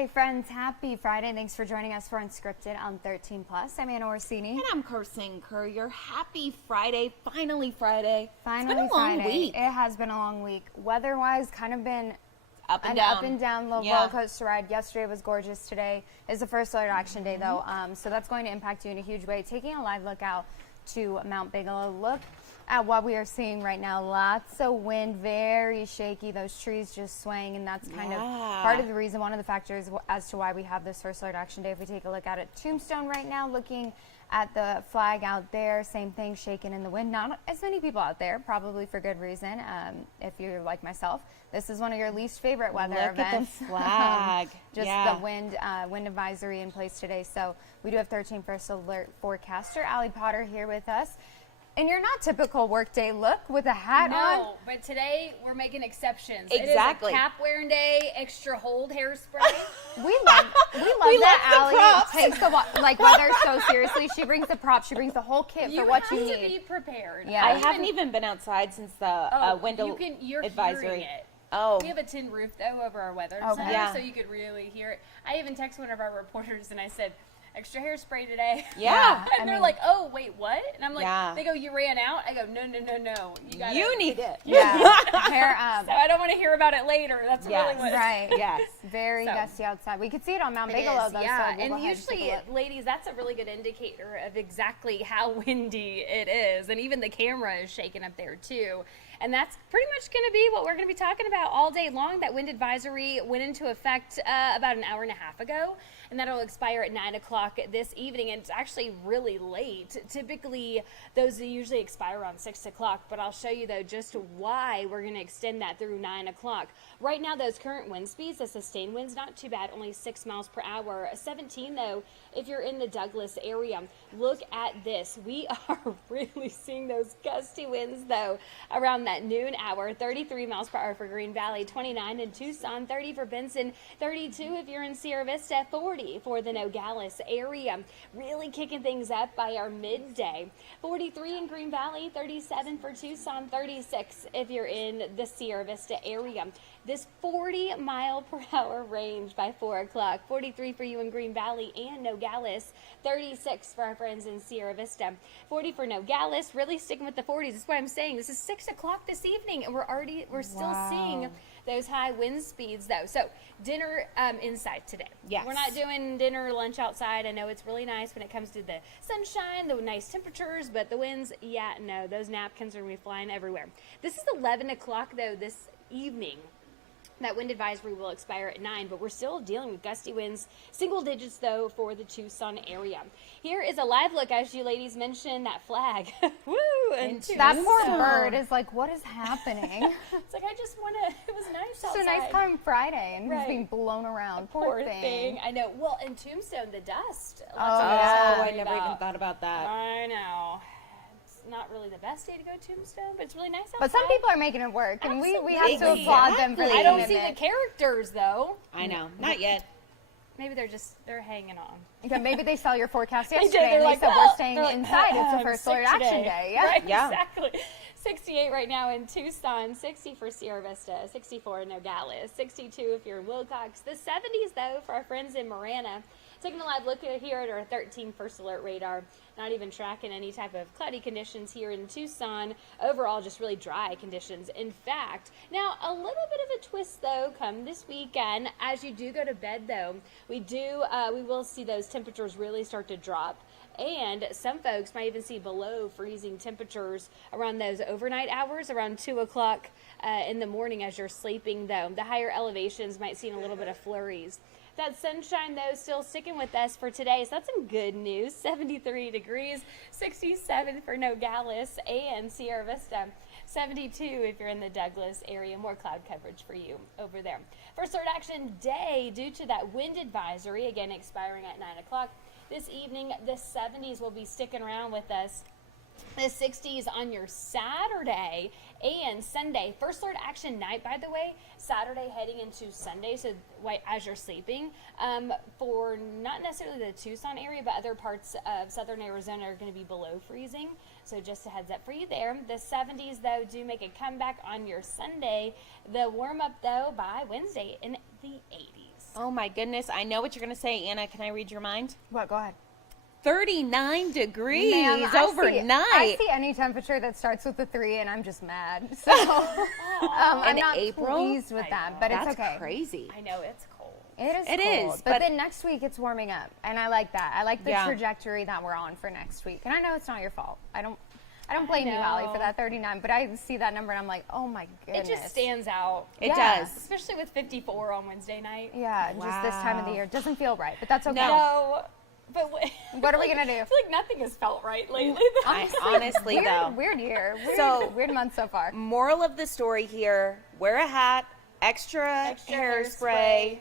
Hey friends, happy Friday. Thanks for joining us for Unscripted on 13 Plus. I'm Anna Orsini. And I'm Kirsten Courier. Happy Friday. Finally Friday. Finally it's been a long week. It has been a long week. Weather-wise, kind of been up and down little roller coaster ride. Yesterday was gorgeous. Today is the first alert action day though. So that's going to impact you in a huge way. Taking a live look out to Mount Bigelow. Look at what we are seeing right now. Lots of wind, very shaky, those trees just swaying, and that's kind of part of the reason, one of the factors as to why we have this first alert action day. If we take a look at it, Tombstone right now, looking at the flag out there, same thing, shaking in the wind. Not as many people out there, probably for good reason. If you're like myself, this is one of your least favorite weather events. Look at the flag. The wind advisory in place today. So we do have 13 first alert forecaster Allie Potter here with us. And you're not typical workday look with a hat on. No, but today we're making exceptions. Exactly. It is a cap wearing day, extra hold hairspray. We love that Allie takes the weather so seriously. She brings the props, she brings the whole kit for what you need. You have to be prepared. Yeah. I haven't even been outside since the wind you're advisory. Hearing it. Oh. We have a tin roof though over our weather center, so you could really hear it. I even texted one of our reporters and I said, extra hairspray today. Yeah. And they're like, oh, wait, what? And I'm like, they go, you ran out? I go, no. You need it. Yeah. So I don't want to hear about it later. That's really what right. Yes. Very gusty outside. We could see it on Mount Bigelow, though. Yeah, so and usually, ladies, that's a really good indicator of exactly how windy it is. And even the camera is shaking up there, too. And that's pretty much going to be what we're going to be talking about all day long. That wind advisory went into effect about an hour and a half ago, and that'll expire at 9 o'clock this evening. And it's actually really late. Typically, those usually expire around 6 o'clock, but I'll show you, though, just why we're going to extend that through 9 o'clock. Right now, those current wind speeds, the sustained winds, not too bad, only 6 miles per hour. 17, though, if you're in the Douglas area. Look at this. We are really seeing those gusty winds, though, around that noon hour. 33 miles per hour for Green Valley, 29 in Tucson, 30 for Benson, 32 if you're in Sierra Vista, 40 for the Nogales area. Really kicking things up by our midday. 43 in Green Valley, 37 for Tucson, 36 if you're in the Sierra Vista area. This 40 mile per hour range by 4 o'clock. 43 for you in Green Valley and Nogales. 36 for our friends in Sierra Vista. 40 for Nogales. Really sticking with the 40s. That's what I'm saying. This is 6 o'clock this evening, and we're still seeing those high wind speeds, though. So dinner inside today. Yes. We're not doing dinner, lunch outside. I know it's really nice when it comes to the sunshine, the nice temperatures, but the winds, no, those napkins are going to be flying everywhere. This is 11 o'clock, though, this evening. That wind advisory will expire at 9, but we're still dealing with gusty winds, single digits, though, for the Tucson area. Here is a live look, as you ladies mentioned, that flag. Woo! And that poor bird is like, what is happening? It's like, I just want to, it was nice outside. It's a nice calm Friday, and he's being blown around. Poor thing. I know. Well, in Tombstone, the dust. I never even thought about that. I know. Not really the best day to go Tombstone, but it's really nice outside. But some people are making it work, and we have to applaud them for that. I don't see the characters, though. I know. Not yet. Maybe they're hanging on. Okay, maybe they saw your forecast yesterday and they said we're staying inside. It's the first alert action day. Yeah. Right, exactly. 68 right now in Tucson, 60 for Sierra Vista, 64 in Nogales, 62 if you're in Wilcox. The 70s, though, for our friends in Marana. Taking a live look here at our 13 first alert radar. Not even tracking any type of cloudy conditions here in Tucson. Overall, just really dry conditions. In fact, now a little bit of a twist, though, come this weekend. As you do go to bed, though, we will see those temperatures really start to drop. And some folks might even see below freezing temperatures around those overnight hours, around 2 o'clock in the morning as you're sleeping, though. The higher elevations might see a little bit of flurries. That sunshine, though, still sticking with us for today, so that's some good news. 73 degrees, 67 for Nogales and Sierra Vista. 72 if you're in the Douglas area. More cloud coverage for you over there. First alert action day, due to that wind advisory, again expiring at 9 o'clock. This evening, the 70s will be sticking around with us. The 60s on your Saturday and Sunday. First alert action night, by the way, Saturday heading into Sunday, so as you're sleeping, for not necessarily the Tucson area, but other parts of southern Arizona are going to be below freezing. So just a heads up for you there. The 70s, though, do make a comeback on your Sunday. The warm-up, though, by Wednesday in the 80s. Oh my goodness. I know what you're going to say, Anna. Can I read your mind? What? Go ahead. 39 degrees Man, overnight. I see any temperature that starts with a 3 and I'm just mad. So I'm In not April? pleased with that, but That's it's okay. crazy. I know it's cold. It is, but then next week it's warming up, and I like that. I like the trajectory that we're on for next week. And I know it's not your fault. I don't blame you, Allie, for that 39, but I see that number and I'm like, oh my goodness. It just stands out. It does. Especially with 54 on Wednesday night. Yeah, just this time of the year. It doesn't feel right, but that's okay. No. But what are we going to do? I feel like nothing has felt right lately. Honestly, though. Weird year. Weird month so far. Moral of the story here, wear a hat, extra hairspray,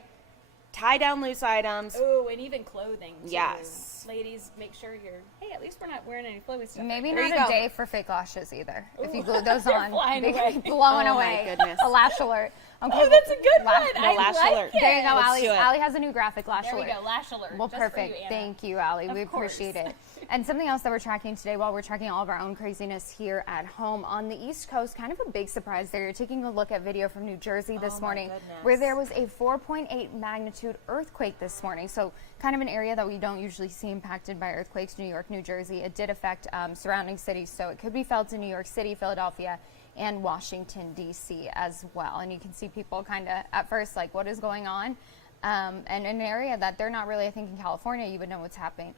tie down loose items. Oh, and even clothing, too. Yes. Ladies, make sure hey, at least we're not wearing any flowy stuff. Maybe There not you a go. day for fake lashes either. If you glue those They're on, flying they away. get blowing Oh, away. my goodness. A lash alert. Okay, Oh, that's a good one. The I lash like alert. it. there you go, Let's Allie. do it. Allie has a new graphic lash There we alert. go, lash alert. Well, just for perfect. you, Anna. Thank you, Allie. We Of course. appreciate it. And something else that we're tracking today, while we're tracking all of our own craziness here at home on the East Coast, kind of a big surprise there. You're taking a look at video from New Jersey this morning, where there was a 4.8 magnitude earthquake this morning. So kind of an area that we don't usually see impacted by earthquakes, New York, New Jersey. It did affect surrounding cities, so it could be felt in New York City, Philadelphia, and Washington, D.C. as well. And you can see people kind of at first like, what is going on? And in an area that they're not really, I think in California, you would know what's happening.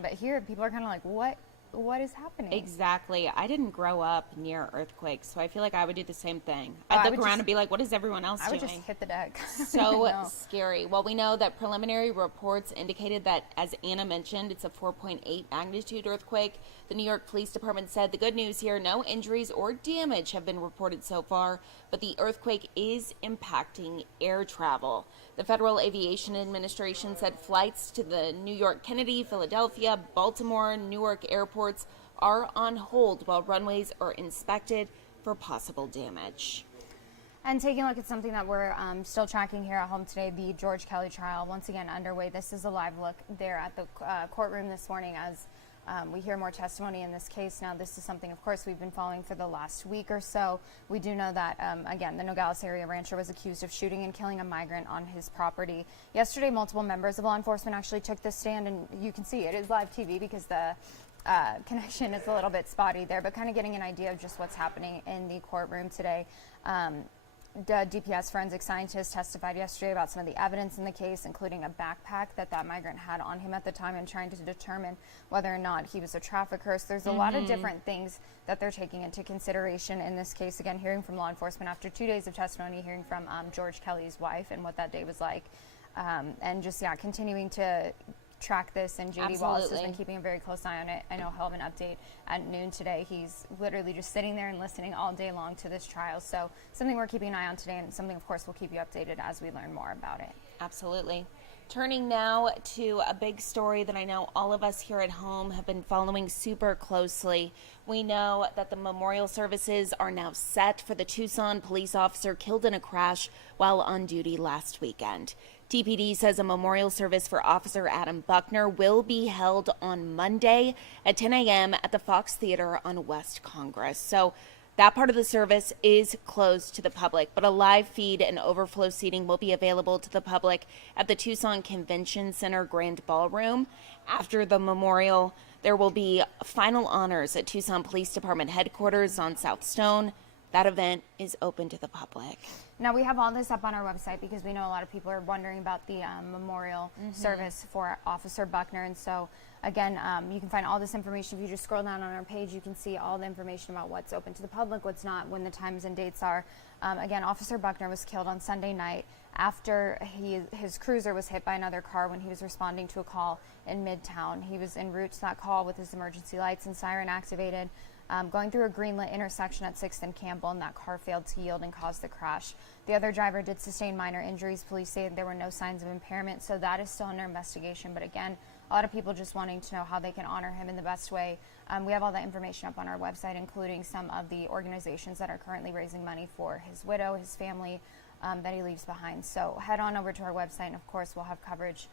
But here, people are kind of like, what is happening? Exactly. I didn't grow up near earthquakes, so I feel like I would do the same thing. I I'd would look around just- and be like, what is everyone else I doing? would just hit the deck. So No. scary. Well, we know that preliminary reports indicated that, as Anna mentioned, it's a 4.8 magnitude earthquake. The New York Police Department said the good news here, no injuries or damage have been reported so far, but the earthquake is impacting air travel. The Federal Aviation Administration said flights to the New York Kennedy, Philadelphia, Baltimore, Newark airports are on hold while runways are inspected for possible damage. And taking a look at something that we're still tracking here at home today, the George Kelly trial, once again underway. This is a live look there at the courtroom this morning as we hear more testimony in this case. Now, this is something, of course, we've been following for the last week or so. We do know that, again, the Nogales area rancher was accused of shooting and killing a migrant on his property. Yesterday, multiple members of law enforcement actually took this stand, and you can see it is live TV because the connection is a little bit spotty there, but kind of getting an idea of just what's happening in the courtroom today. The DPS forensic scientist testified yesterday about some of the evidence in the case, including a backpack that migrant had on him at the time, and trying to determine whether or not he was a trafficker. So there's a lot of different things that they're taking into consideration in this case. Again, hearing from law enforcement after 2 days of testimony, hearing from George Kelly's wife and what that day was like, and just, continuing to track this, and JD Wallace has been keeping a very close eye on it. I know he'll have an update at noon today. He's literally just sitting there and listening all day long to this trial. So something we're keeping an eye on today, and something, of course, we'll keep you updated as we learn more about it. Absolutely. Turning now to a big story that I know all of us here at home have been following super closely. We know that the memorial services are now set for the Tucson police officer killed in a crash while on duty last weekend. TPD says a memorial service for Officer Adam Buckner will be held on Monday at 10 a.m. at the Fox Theater on West Congress. So that part of the service is closed to the public, but a live feed and overflow seating will be available to the public at the Tucson Convention Center Grand Ballroom. After the memorial, there will be final honors at Tucson Police Department headquarters on South Stone. That event is open to the public. Now, we have all this up on our website because we know a lot of people are wondering about the memorial service for Officer Buckner. And so, again, you can find all this information. If you just scroll down on our page, you can see all the information about what's open to the public, what's not, when the times and dates are. Again, Officer Buckner was killed on Sunday night after his cruiser was hit by another car when he was responding to a call in Midtown. He was en route to that call with his emergency lights and siren activated, going through a green-lit intersection at 6th and Campbell, and that car failed to yield and caused the crash. The other driver did sustain minor injuries. Police say there were no signs of impairment, so that is still under investigation. But again, a lot of people just wanting to know how they can honor him in the best way. We have all that information up on our website, including some of the organizations that are currently raising money for his widow, his family, that he leaves behind. So head on over to our website, and of course we'll have coverage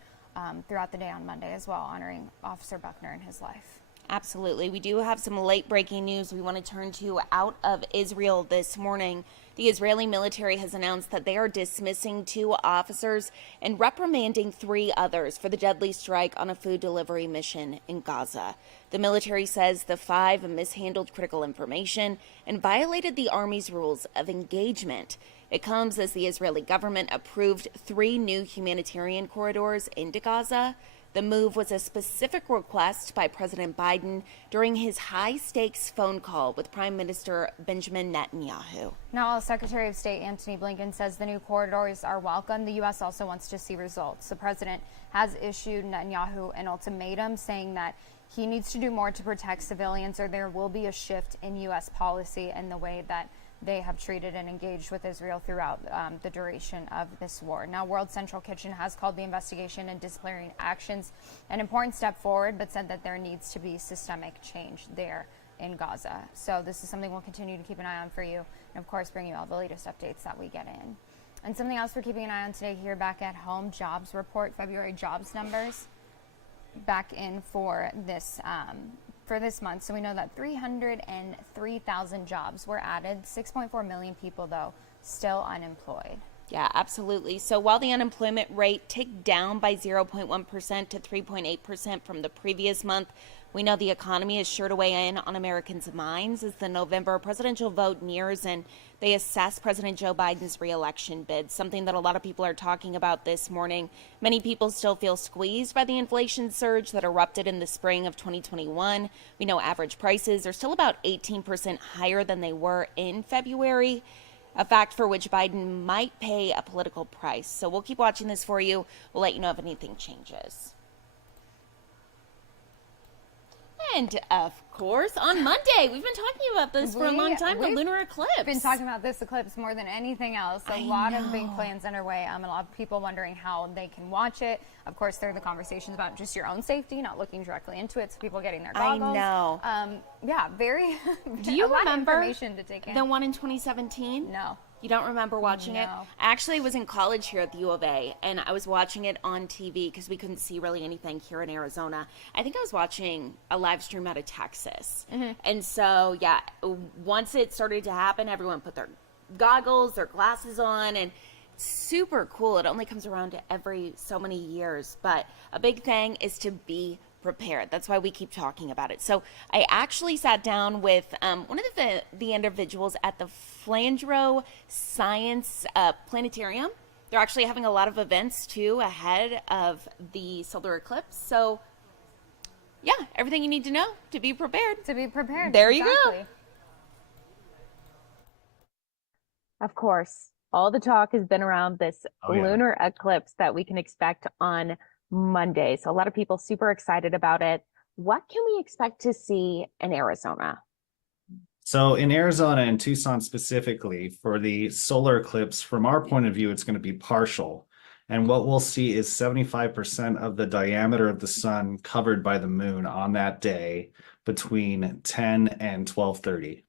throughout the day on Monday as well, honoring Officer Buckner and his life. Absolutely. We do have some late breaking news we want to turn to out of Israel this morning. The Israeli military has announced that they are dismissing 2 officers and reprimanding 3 others for the deadly strike on a food delivery mission in Gaza. The military says the 5 mishandled critical information and violated the Army's rules of engagement. It comes as the Israeli government approved 3 new humanitarian corridors into Gaza. The move was a specific request by President Biden during his high-stakes phone call with Prime Minister Benjamin Netanyahu. Now, Secretary of State Antony Blinken says the new corridors are welcome. The U.S. also wants to see results. The president has issued Netanyahu an ultimatum saying that he needs to do more to protect civilians, or there will be a shift in U.S. policy and the way that they have treated and engaged with Israel throughout the duration of this war. Now, World Central Kitchen has called the investigation and disciplinary actions an important step forward, but said that there needs to be systemic change there in Gaza. So this is something we'll continue to keep an eye on for you, and of course bring you all the latest updates that we get in. And something else we're keeping an eye on today here back at home, jobs report, February jobs numbers back in for this month. So we know that 303,000 jobs were added. 6.4 million people, though, still unemployed. Yeah, absolutely. So while the unemployment rate ticked down by 0.1% to 3.8% from the previous month, we know the economy is sure to weigh in on Americans' minds as the November presidential vote nears and they assess President Joe Biden's reelection bid, something that a lot of people are talking about this morning. Many people still feel squeezed by the inflation surge that erupted in the spring of 2021. We know average prices are still about 18% higher than they were in February, a fact for which Biden might pay a political price. So we'll keep watching this for you. We'll let you know if anything changes. And of course, on Monday, we've been talking about this for a long time, the lunar eclipse. We've been talking about this eclipse more than anything else. A lot of big plans underway. A lot of people wondering how they can watch it. Of course, there are the conversations about just your own safety, not looking directly into it, so people getting their goggles. I know. Yeah, very. Do you a lot remember of information to take in. the one in 2017? No. You don't remember watching it? No. I actually was in college here at the U of A, and I was watching it on TV because we couldn't see really anything here in Arizona. I think I was watching a live stream out of Texas. And so, yeah, once it started to happen, everyone put their goggles, their glasses on, and super cool. It only comes around every so many years, but a big thing is to be prepared. That's why we keep talking about it. So I actually sat down with one of the individuals at the Flandreau Science Planetarium. They're actually having a lot of events too ahead of the solar eclipse. So yeah, everything you need to know to be prepared. To be prepared. There you go. Of course, all the talk has been around this lunar eclipse that we can expect on Monday. So a lot of people super excited about it. What can we expect to see in Arizona? So in Arizona and Tucson specifically, for the solar eclipse, from our point of view, it's going to be partial. And what we'll see is 75% of the diameter of the sun covered by the moon on that day between 10 and 12:30.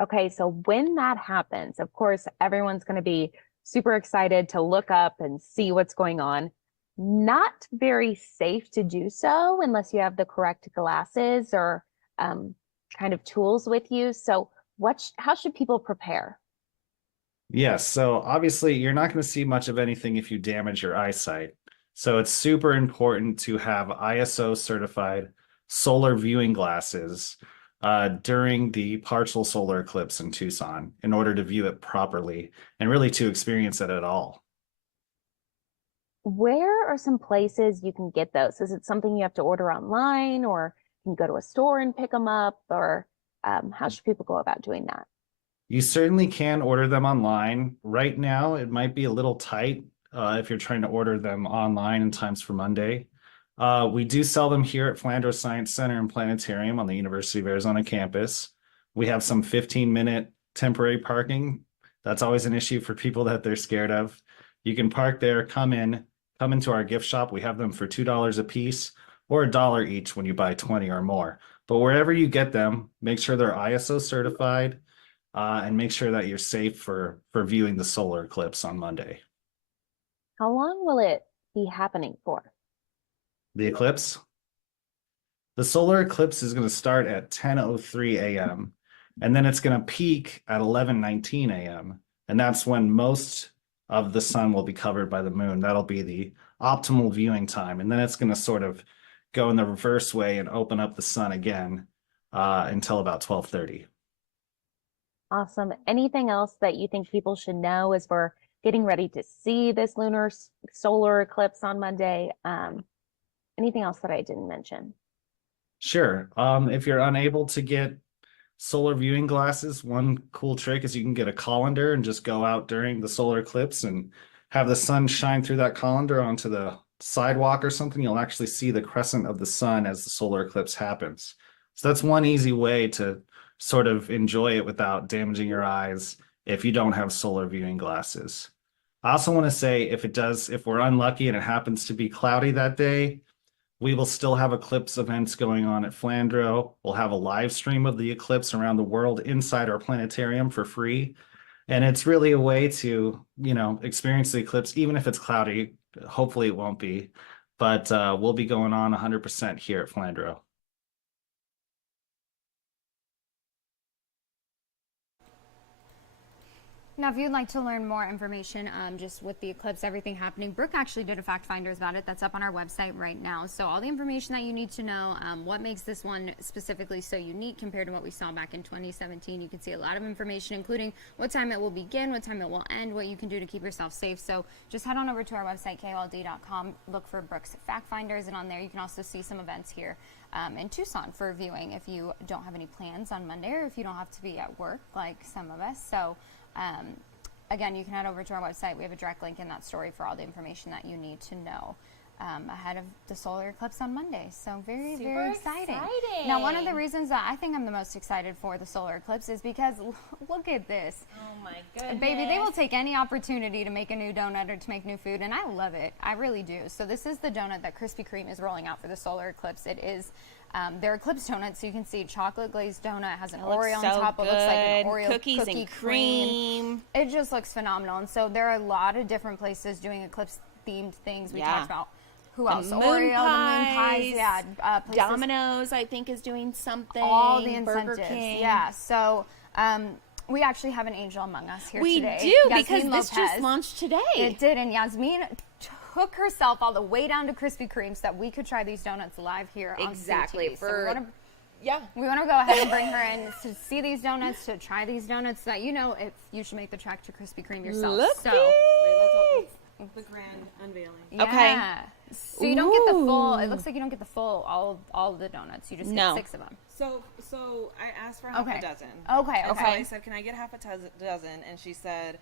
Okay, so when that happens, of course, everyone's going to be super excited to look up and see what's going on. Not very safe to do so unless you have the correct glasses or kind of tools with you. So how should people prepare? Yes, so obviously you're not going to see much of anything if you damage your eyesight. So it's super important to have ISO certified solar viewing glasses during the partial solar eclipse in Tucson in order to view it properly and really to experience it at all. Where are some places you can get those? Is it something you have to order online, or you can go to a store and pick them up, or how should people go about doing that? You certainly can order them online. Right now, it might be a little tight if you're trying to order them online in times for Monday. We do sell them here at Flandreau Science Center and Planetarium on the University of Arizona campus. We have some 15-minute temporary parking. That's always an issue for people that they're scared of. You can park there, come into our gift shop. We have them for $2 a piece or $1 each when you buy 20 or more. But wherever you get them, make sure they're ISO certified and make sure that you're safe for viewing the solar eclipse on Monday. How long will it be happening for? The eclipse? The solar eclipse is going to start at 10:03 a.m. and then it's going to peak at 11:19 a.m. And that's when most of the sun will be covered by the moon. That'll be the optimal viewing time. And then it's going to sort of go in the reverse way and open up the sun again until about 12:30. Awesome. Anything else that you think people should know as we're getting ready to see this solar eclipse on Monday? Anything else that I didn't mention? Sure. If you're unable to get solar viewing glasses, one cool trick is you can get a colander and just go out during the solar eclipse and have the sun shine through that colander onto the sidewalk or something. You'll actually see the crescent of the sun as the solar eclipse happens. So that's one easy way to sort of enjoy it without damaging your eyes if you don't have solar viewing glasses. I also want to say if we're unlucky and it happens to be cloudy that day, we will still have eclipse events going on at Flandreau. We'll have a live stream of the eclipse around the world inside our planetarium for free. And it's really a way to, experience the eclipse, even if it's cloudy. Hopefully it won't be, but we'll be going on 100% here at Flandreau. Now, if you'd like to learn more information just with the eclipse, everything happening, Brooke actually did a fact finders about it. That's up on our website right now. So all the information that you need to know, what makes this one specifically so unique compared to what we saw back in 2017. You can see a lot of information, including what time it will begin, what time it will end, what you can do to keep yourself safe. So just head on over to our website, KOLD.com, look for Brooke's fact finders, and on there you can also see some events here in Tucson for viewing if you don't have any plans on Monday or if you don't have to be at work like some of us. So again, you can head over to our website. We have a direct link in that story for all the information that you need to know ahead of the solar eclipse on Monday. So very exciting. Now, one of the reasons that I think I'm the most excited for the solar eclipse is because look at this. Oh my goodness. Baby, they will take any opportunity to make a new donut or to make new food, and I love it. I really do. So this is the donut that Krispy Kreme is rolling out for the solar eclipse. It is their eclipse donuts. So you can see chocolate glazed donut, has an Oreo on top. Good. It looks like an Oreo cookies cookie and cream. It just looks phenomenal. And so there are a lot of different places doing eclipse themed things. We talked about who else? Moon Oreo, pies, the moon pies, yeah. Domino's, I think, is doing something. All the incentives, Burger King. yeah. So we actually have an angel among us here today. We do, Yasmin because this just Lopez. launched today. It did, and Yasmin took herself all the way down to Krispy Kreme so that we could try these donuts live here on Exactly. CTV. So we want to go ahead and bring her in to see these donuts, to try these donuts, so that you know if you should make the trek to Krispy Kreme yourself. The grand unveiling. Yeah. Okay. So you don't get the full. It looks like you don't get the full all of the donuts. You just get 6 of them. So I asked for half a dozen. Okay. And so I said, "Can I get half a dozen?" And she said,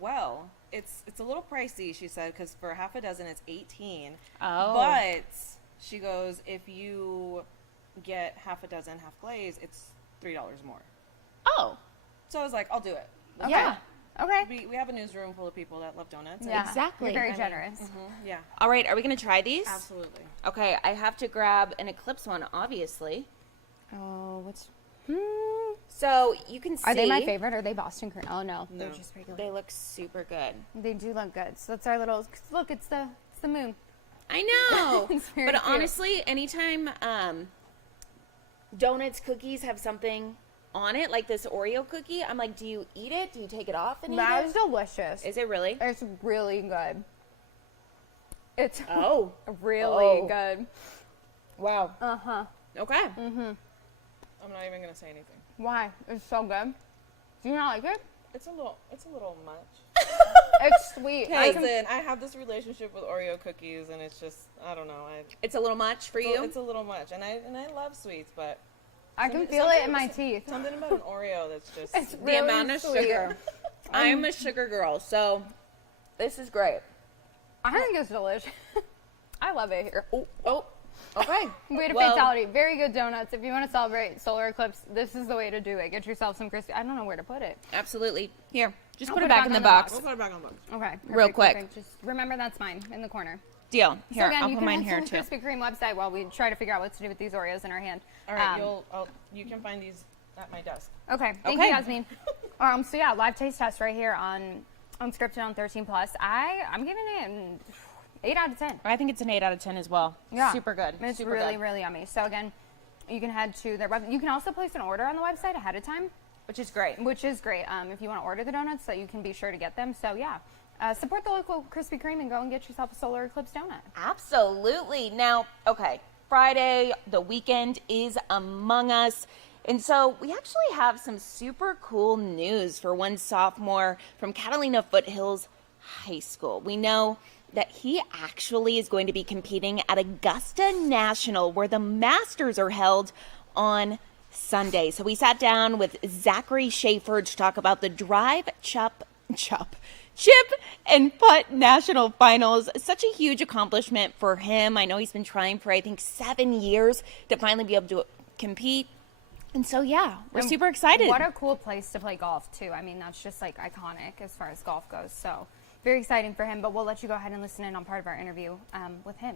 "Well, it's a little pricey." She said, "Because for half a dozen, it's $18. Oh. But she goes, if you get half a dozen half glaze, it's $3 more." Oh. So I was like, "I'll do it." Yeah. Okay. We have a newsroom full of people that love donuts. Yeah. Exactly. You're very generous. Yeah. All right, are we going to try these? Absolutely. Okay, I have to grab an eclipse one, obviously. Oh, what's? So you can see. Are they my favorite? Or are they Boston cream? Oh no, they're No. just regular. They look super good. They do look good. So that's our little look. It's the moon. I know. It's very But cute. honestly, anytime donuts, cookies have something on it, like this Oreo cookie, I'm like, do you eat it? Do you take it off and eat That it? is delicious. Is it really? It's really good. It's Oh. really Oh. good. Wow. Okay. I'm not even gonna say anything. Why? It's so good. Do you not like it? It's a little much. It's sweet. Listen, I have this relationship with Oreo cookies, and it's just, I don't know. It's a little much for you? It's a little much, and I love sweets, but I can feel it in my teeth. something about an Oreo that's just. It's The really amount of sweet. sugar. I'm a sugar girl, so this is great. I think it's delicious. I love it here. Oh, okay. We had a Well- fatality. Very good donuts. If you want to celebrate solar eclipse, this is the way to do it. Get yourself some crispy. I don't know where to put it. Absolutely. Here, just I'll put it back in the box. We'll put it back on the box. Okay. Real quick. Perfect. Just remember that's mine in the corner. Deal. Here, So again, I'll you put can mine head here to too. the Krispy Kreme website while we try to figure out what to do with these Oreos in our hand. All right, you can find these at my desk. Okay. Thank Okay. you, Yasmin. So yeah, live taste test right here on Scripted on 13 Plus. I'm giving it 8 out of 10. I think it's an 8 out of 10 as well. Yeah. Super good. It's Super really, good. really yummy. So again, you can head to their website. You can also place an order on the website ahead of time, Which is great. if you want to order the donuts, so you can be sure to get them. So yeah, support the local Krispy Kreme and go and get yourself a Solar Eclipse donut. Absolutely. Now, okay, Friday, the weekend is among us. And so we actually have some super cool news for one sophomore from Catalina Foothills High School. We know that he actually is going to be competing at Augusta National, where the Masters are held on Sunday. So we sat down with Zachary Schaefer to talk about the Chip and Putt National Finals. Such a huge accomplishment for him. I know he's been trying for, I think, 7 years to finally be able to compete. And so, yeah, we're super excited. What a cool place to play golf, too. I mean, that's just, like, iconic as far as golf goes. So, very exciting for him. But we'll let you go ahead and listen in on part of our interview with him.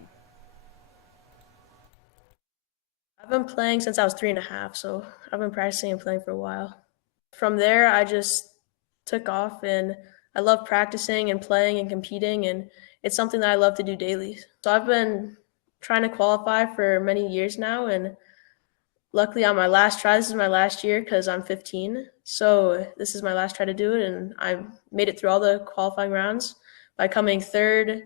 I've been playing since I was 3.5, so I've been practicing and playing for a while. From there, I just took off, and I love practicing and playing and competing, and it's something that I love to do daily. So I've been trying to qualify for many years now, and luckily on my last try, this is my last year because I'm 15. So this is my last try to do it, and I made it through all the qualifying rounds by coming third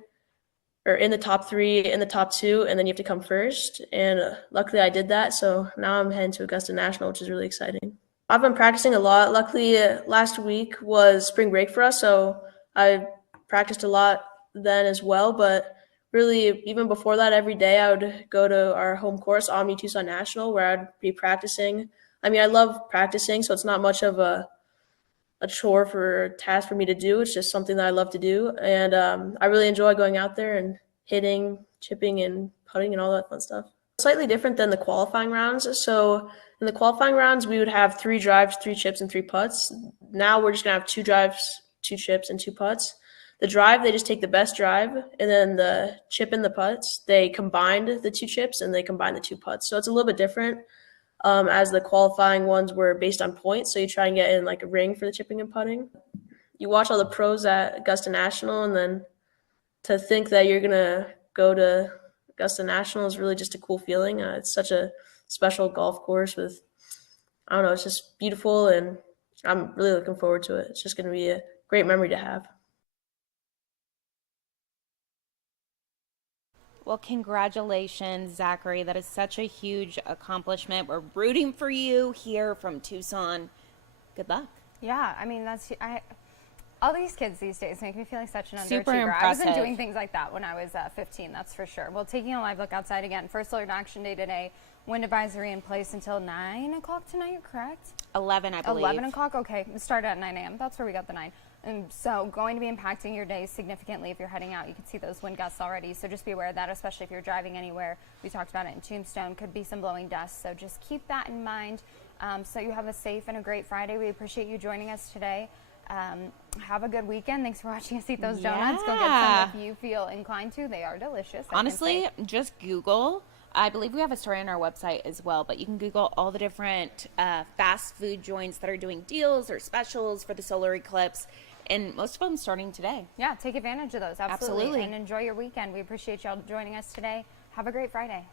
or in the top 3, in the top 2, and then you have to come first. And luckily I did that. So now I'm heading to Augusta National, which is really exciting. I've been practicing a lot. Luckily last week was spring break for us, so I practiced a lot then as well. But really, even before that, every day I would go to our home course, Omni Tucson National, where I'd be practicing. I mean, I love practicing, so it's not much of a chore for a task for me to do. It's just something that I love to do. And I really enjoy going out there and hitting, chipping, and putting and all that fun stuff. Slightly different than the qualifying rounds. So in the qualifying rounds, we would have 3 drives, 3 chips, and 3 putts. Now we're just going to have 2 drives, 2 chips, and 2 putts. The drive, they just take the best drive, and then the chip and the putts, they combined the 2 chips and they combine the 2 putts. So it's a little bit different, as the qualifying ones were based on points. So you try and get in like a ring for the chipping and putting. You watch all the pros at Augusta National, and then to think that you're going to go to Augusta National is really just a cool feeling. It's such a special golf course with, I don't know, it's just beautiful, and I'm really looking forward to it. It's just going to be a great memory to have. Well, congratulations, Zachary. That is such a huge accomplishment. We're rooting for you here from Tucson. Good luck. Yeah, I mean, all these kids these days make me feel like such an Super underachiever. I wasn't impressive. doing things like that when I was 15, that's for sure. Well, taking a live look outside again. First alert action day today. Wind advisory in place until 9 o'clock tonight, correct? 11, I believe. 11 o'clock? Okay. It started at 9 a.m. That's where we got the 9. And so going to be impacting your day significantly if you're heading out. You can see those wind gusts already, so just be aware of that, especially if you're driving anywhere. We talked about it in Tombstone. Could be some blowing dust, so just keep that in mind. So you have a safe and a great Friday. We appreciate you joining us today. Have a good weekend. Thanks for watching us eat those donuts. Go get some if you feel inclined to. They are delicious. Honestly, just Google. I believe we have a story on our website as well, but you can Google all the different fast food joints that are doing deals or specials for the solar eclipse, and most of them starting today. Yeah, take advantage of those. Absolutely. And enjoy your weekend. We appreciate y'all joining us today. Have a great Friday.